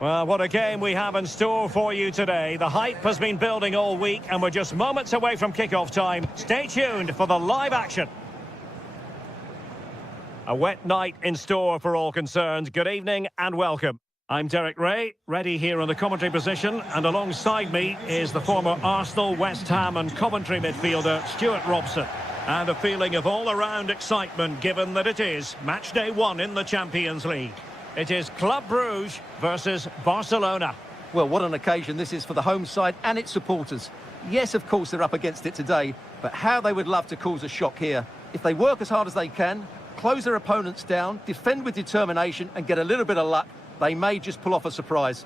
Well, what a game we have in store for you today. The hype has been building all week and we're just moments away from kickoff time. Stay tuned for the live action. A wet night in store for all concerned. Good evening and welcome. I'm Derek Ray, ready here on the commentary position, and alongside me is the former Arsenal, West Ham and Coventry midfielder Stuart Robson. And a feeling of all-around excitement given that it is match day 1 in the Champions League. It is Club Brugge versus Barcelona. Well, what an occasion this is for the home side and its supporters. Yes, of course, they're up against it today, but how they would love to cause a shock here. If they work as hard as they can, close their opponents down, defend with determination and get a little bit of luck, they may just pull off a surprise.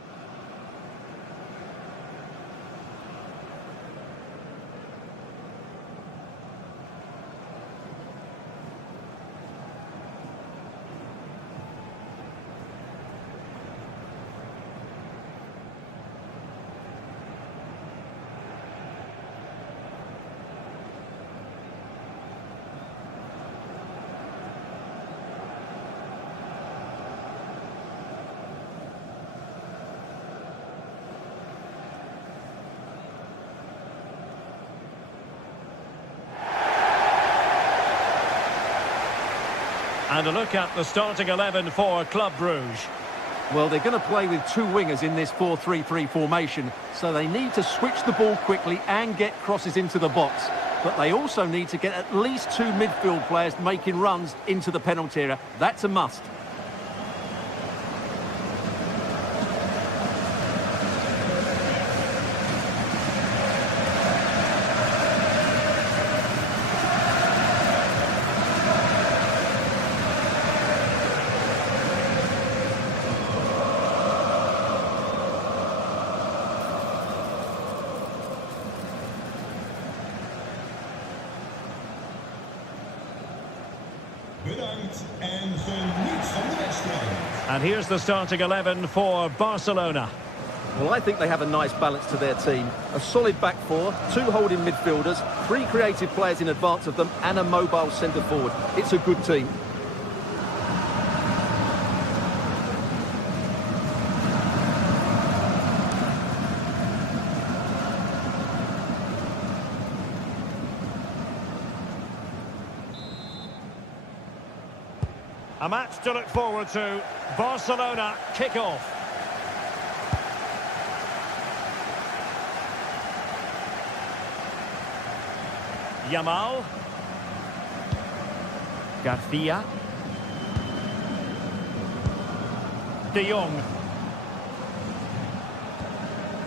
And a look at the starting 11 for Club Brugge. Well, they're going to play with two wingers in this 4-3-3 formation, so they need to switch the ball quickly and get crosses into the box. But they also need to get at least two midfield players making runs into the penalty area. That's a must. And here's the starting 11 for Barcelona. Well, I think they have a nice balance to their team. A solid back four, two holding midfielders, three creative players in advance of them, and a mobile centre forward. It's a good team. A match to look forward to. Barcelona kick-off. Yamal. Garcia. De Jong.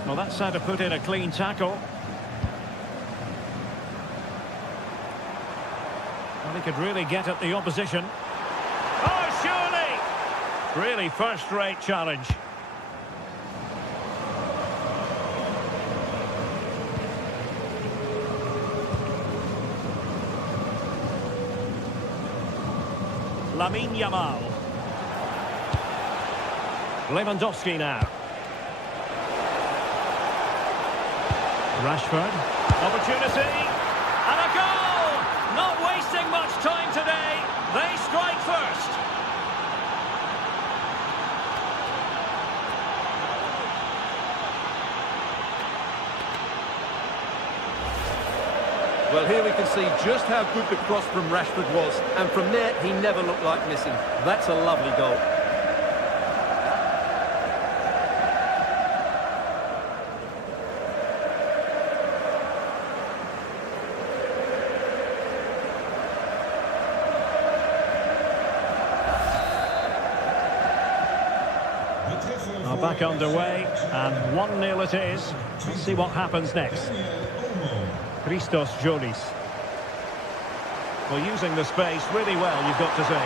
Well, that's how to put in a clean tackle. Well, he could really get at the opposition. Oh, surely! Really first-rate challenge. Lamine Yamal. Lewandowski now. Rashford. Opportunity. And a goal! Not wasting much time today. They strike first. Well, here we can see just how good the cross from Rashford was. And from there, he never looked like missing. That's a lovely goal. Back underway, and 1-0 it is. Let's see what happens next. Christos Jolis. Well, using the space really well, you've got to say.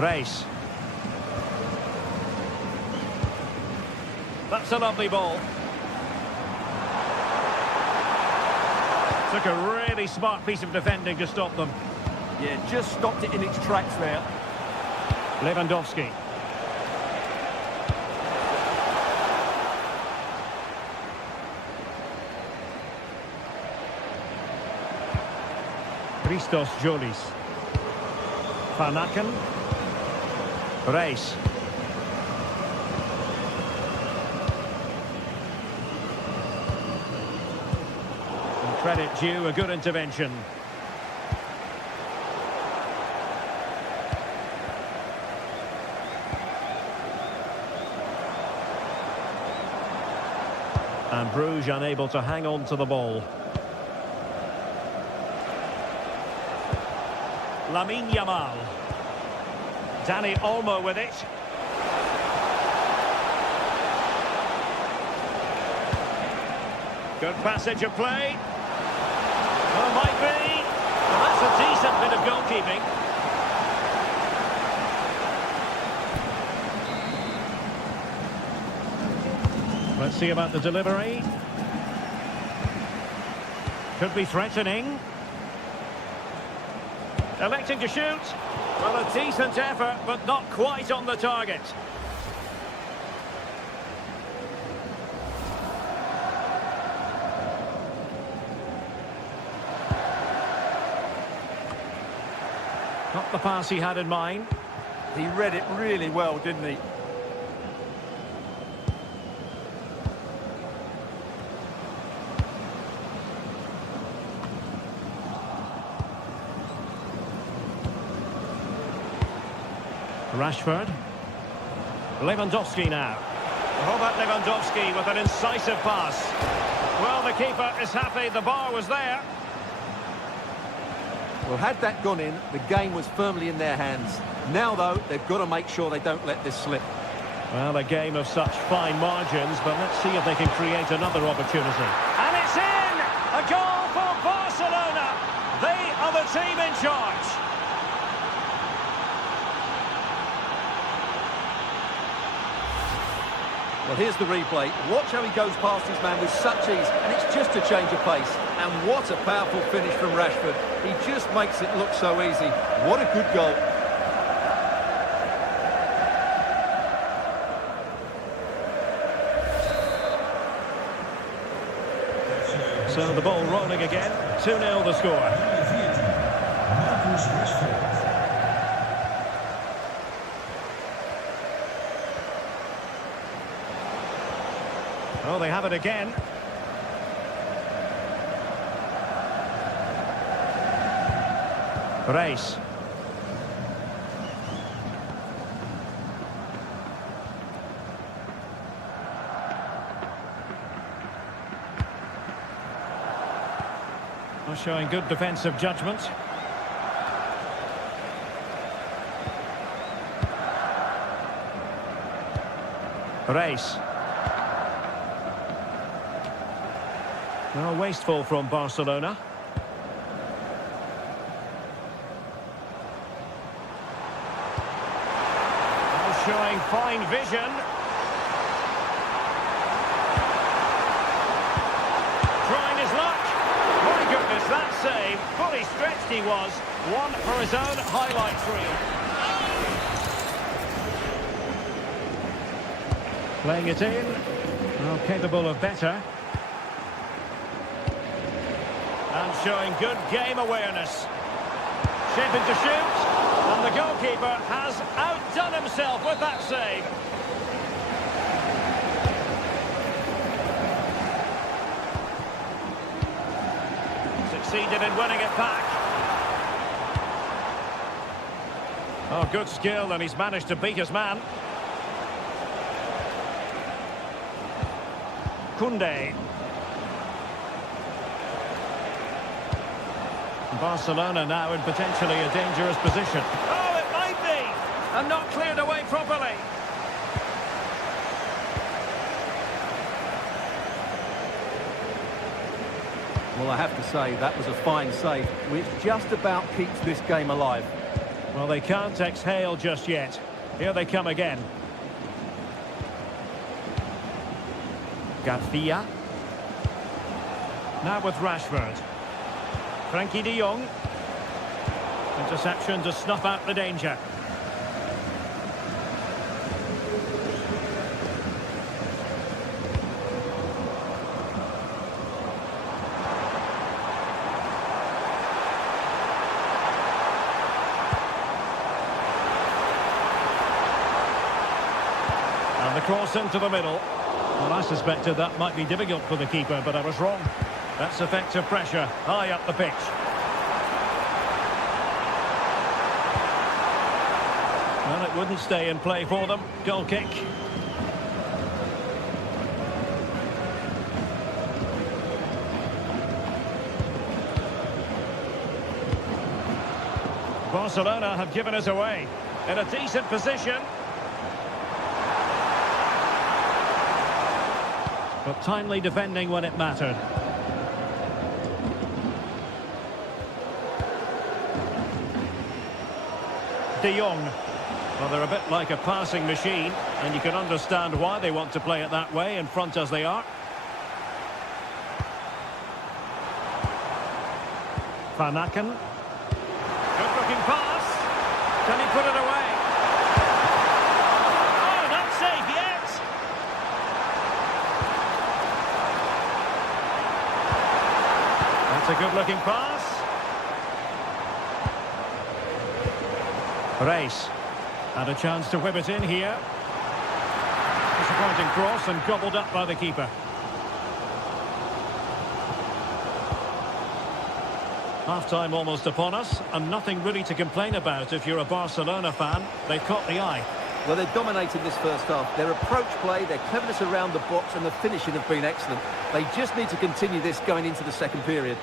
Reis. That's a lovely ball. Took a really smart piece of defending to stop them. Yeah, just stopped it in its tracks there. Lewandowski. Christos Jolis. Van Aken. Race. And credit due, a good intervention. And Brugge unable to hang on to the ball. Lamine Yamal. Dani Olmo with it. Good passage of play. Well, might be. Well, that's a decent bit of goalkeeping. Let's see about the delivery. Could be threatening. Electing to shoot. Well, a decent effort, but not quite on the target. Not the pass he had in mind. He read it really well, didn't he? Rashford. Lewandowski now. Robert Lewandowski with an incisive pass. Well, the keeper is happy the bar was there. Well, had that gone in, the game was firmly in their hands. Now, though, they've got to make sure they don't let this slip. Well, a game of such fine margins, but let's see if they can create another opportunity. And it's in! A goal for Barcelona! They are the team in charge. Well, here's the replay. Watch how he goes past his man with such ease, and it's just a change of pace. And what a powerful finish from Rashford. He just makes it look so easy. What a good goal. So the ball rolling again. 2-0 the score. Oh, they have it again. Race. Showing good defensive judgment. Race. Well, wasteful from Barcelona. Well, showing fine vision. Trying his luck. My goodness, that save. Fully stretched he was. One for his own highlights reel. Playing it in. Well, capable of better. And showing good game awareness. Shaping to shoot. And the goalkeeper has outdone himself with that save. Succeeded in winning it back. Oh, good skill, and he's managed to beat his man. Koundé. Barcelona now in potentially a dangerous position. Oh, it might be! And not cleared away properly. Well, I have to say, that was a fine save, which just about keeps this game alive. Well, they can't exhale just yet. Here they come again. Garcia. Now with Rashford. Frankie de Jong. Interception to snuff out the danger. And the cross into the middle. Well, I suspected that might be difficult for the keeper, but I was wrong. That's effective pressure, high up the pitch. Well, it wouldn't stay in play for them. Goal kick. Barcelona have given us away. In a decent position. But timely defending when it mattered. De Jong. Well, they're a bit like a passing machine, and you can understand why they want to play it that way, in front as they are. Van Aken. Good-looking pass. Can he put it away? Oh, not safe yet. That's a good-looking pass. Race. Had a chance to whip it in here. Disappointing cross and gobbled up by the keeper. Half-time almost upon us, and nothing really to complain about if you're a Barcelona fan. They've caught the eye. Well, they've dominated this first half. Their approach play, their cleverness around the box and the finishing have been excellent. They just need to continue this going into the second period.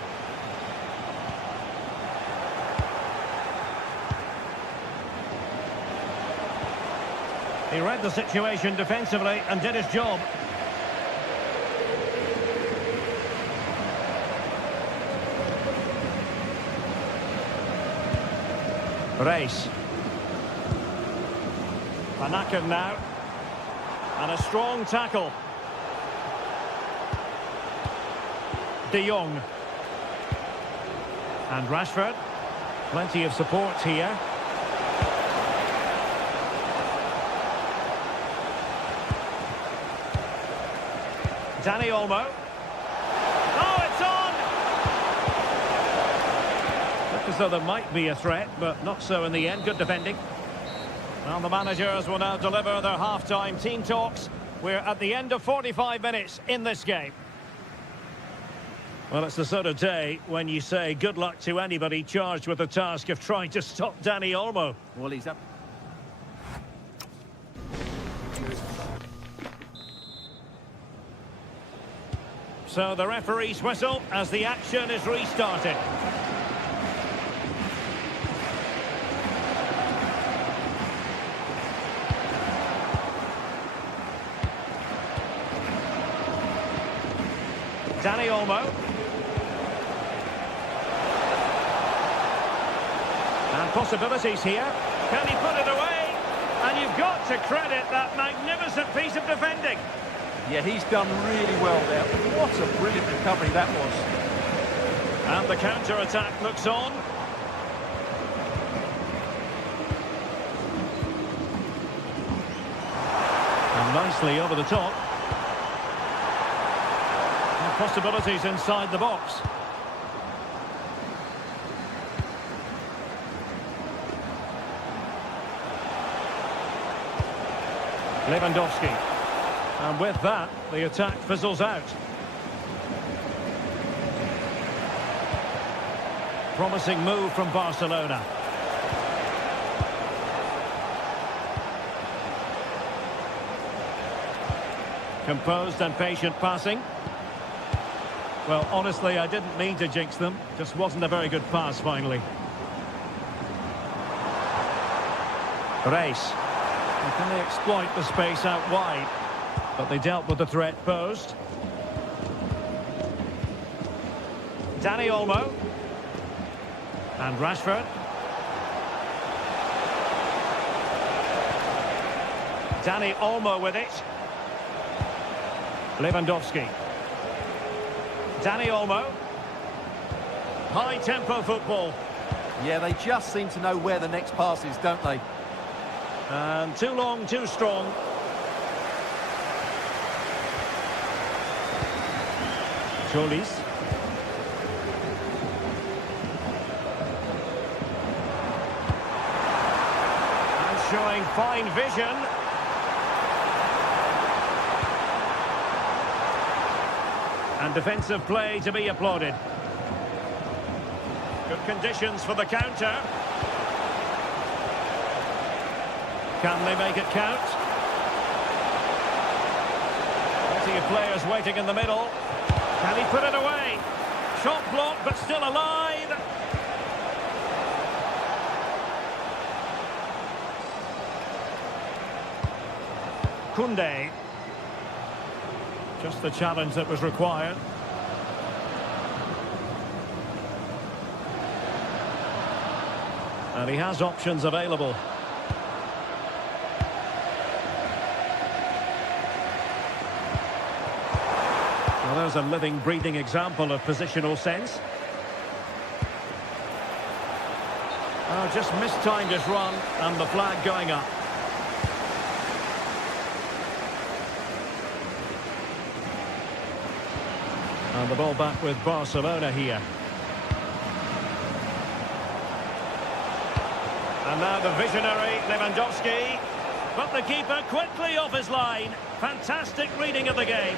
He read the situation defensively and did his job. Race. Van Aken now. And a strong tackle. De Jong. And Rashford. Plenty of support here. Dani Olmo. Oh, it's on! Looked as though there might be a threat, but not so in the end. Good defending. Well, the managers will now deliver their half-time team talks. We're at the end of 45 minutes in this game. Well, it's the sort of day when you say good luck to anybody charged with the task of trying to stop Dani Olmo. Well, he's up. So the referee's whistle as the action is restarted. Dani Olmo. And possibilities here. Can he put it away? And you've got to credit that magnificent piece of defending. Yeah, he's done really well there. What a brilliant recovery that was. And the counter-attack looks on. And nicely over the top. And possibilities inside the box. Lewandowski. And with that, the attack fizzles out. Promising move from Barcelona. Composed and patient passing. Well, honestly, I didn't mean to jinx them. Just wasn't a very good pass, finally. Race. And can they exploit the space out wide? But they dealt with the threat posed. Dani Olmo. And Rashford. Dani Olmo with it. Lewandowski. Dani Olmo. High-tempo football. Yeah, they just seem to know where the next pass is, don't they? And too long, too strong. Jolis. And showing fine vision. And defensive play to be applauded. Good conditions for the counter. Can they make it count? Plenty of players waiting in the middle. Can he put it away? Shot blocked, but still alive. Koundé. Just the challenge that was required. And he has options available. Well, there's a living, breathing example of positional sense. Oh, just mistimed his run, and the flag going up. And the ball back with Barcelona here. And now the visionary Lewandowski. But the keeper quickly off his line. Fantastic reading of the game.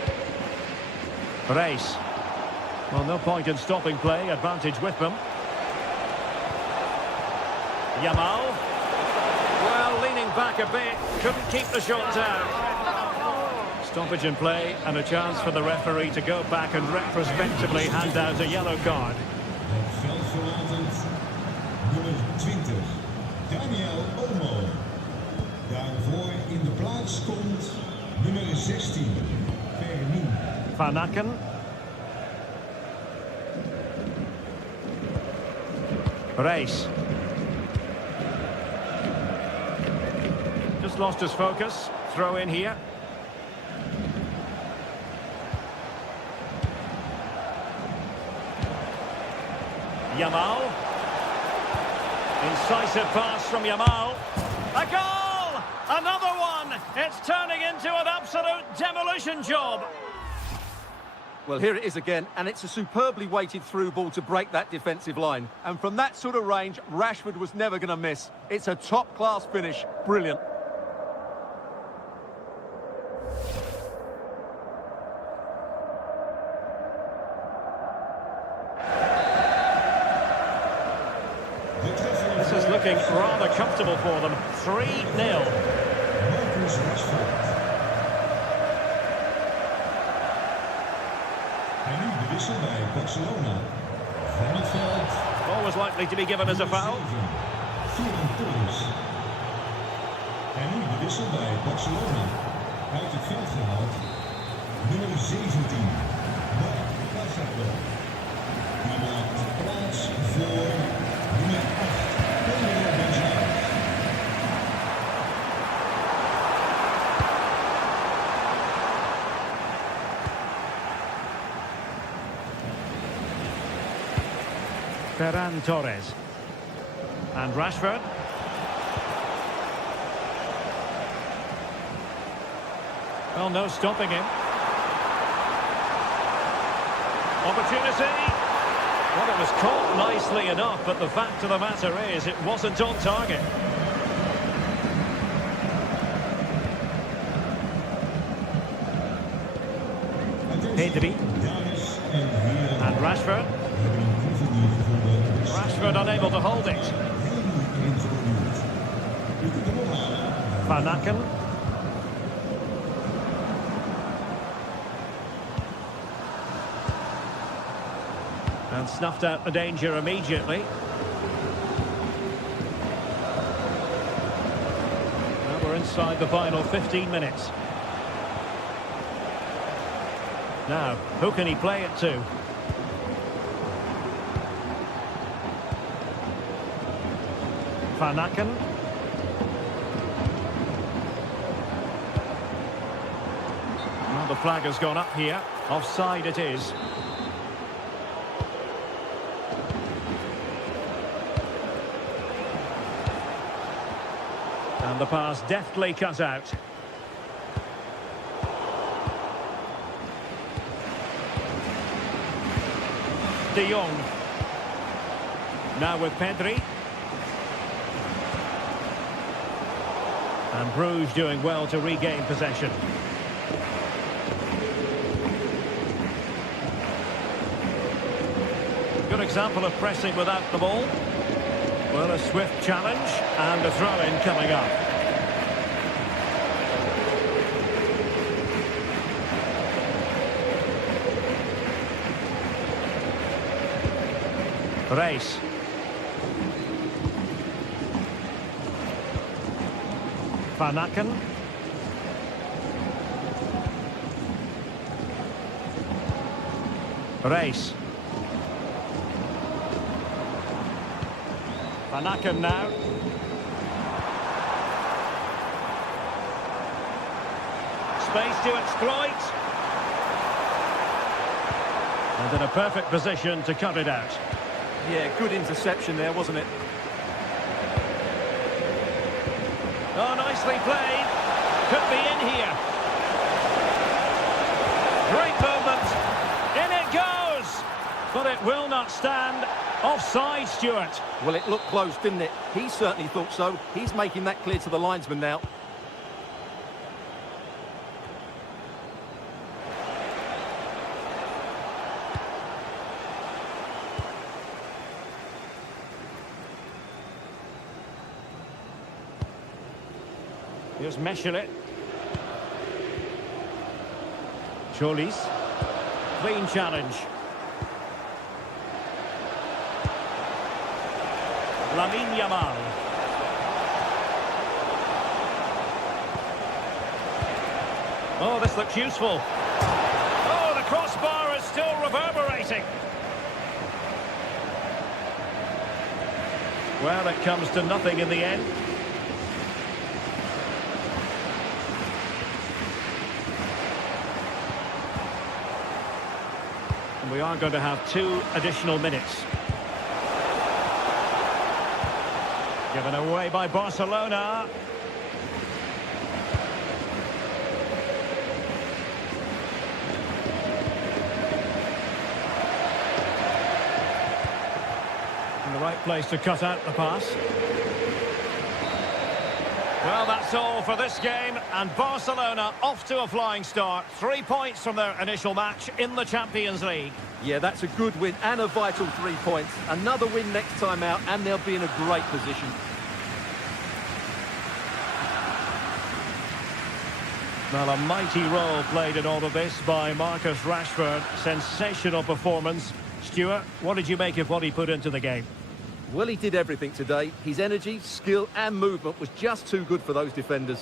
Race. Well, no point in stopping play. Advantage with them. Yamal. Well, leaning back a bit. Couldn't keep the shot down. Stoppage in play and a chance for the referee to go back and retrospectively hand out a yellow card. Nummer 20, Daniel Olmo. Daarvoor in de plaats komt nummer 16, Fermin. Van Aken. Race. Just lost his focus. Throw in here. Yamal. Incisive pass from Yamal. A goal! Another one! It's turning into an absolute demolition job. Well, here it is again, and it's a superbly weighted through ball to break that defensive line. And from that sort of range, Rashford was never going to miss. It's a top-class finish. Brilliant. This is looking rather comfortable for them. 3-0. Marcus Rashford. En nu de wissel bij Barcelona. Van het veld. Always likely to be given as a foul. En nu de wissel bij Barcelona. Uit het veld gehaald. Nummer 17. Marc Casaco. Die maakt plaats voor nummer 8. Ferran Torres. And Rashford. Well, no stopping him. Opportunity. Well, it was caught nicely enough, but the fact of the matter is it wasn't on target. Pedri. And Rashford. Rashford unable to hold it. Van Aken. And snuffed out the danger immediately. Now we're inside the final 15 minutes. Now, who can he play it to? Van Aken. Well, the flag has gone up here. Offside it is. And the pass deftly cut out. De Jong. Now with Pedri. And Brugge doing well to regain possession. good example of pressing without the ball. Well, a swift challenge and a throw-in coming up. Race. Van Aken. Race. Van Aken now. Space to exploit. And in a perfect position to cut it out. Yeah, good interception there, wasn't it? Oh, nicely played. Could be in here. Great movement. In it goes. But it will not stand. Offside, Stuart. Well, it looked close, didn't it? He certainly thought so. He's making that clear to the linesman now. Here's Meshelet. Cholis. Clean challenge. Lamine Yamal. Oh, this looks useful. Oh, the crossbar is still reverberating. Well, it comes to nothing in the end. And we are going to have 2 additional minutes. Given away by Barcelona. In the right place to cut out the pass. Well, that's all for this game, and Barcelona off to a flying start. 3 points from their initial match in the Champions League. Yeah, that's a good win and a vital 3 points. Another win next time out, and they'll be in a great position. Well, a mighty role played in all of this by Marcus Rashford. Sensational performance. Stuart, what did you make of what he put into the game? Well, he did everything today. His energy, skill and movement was just too good for those defenders.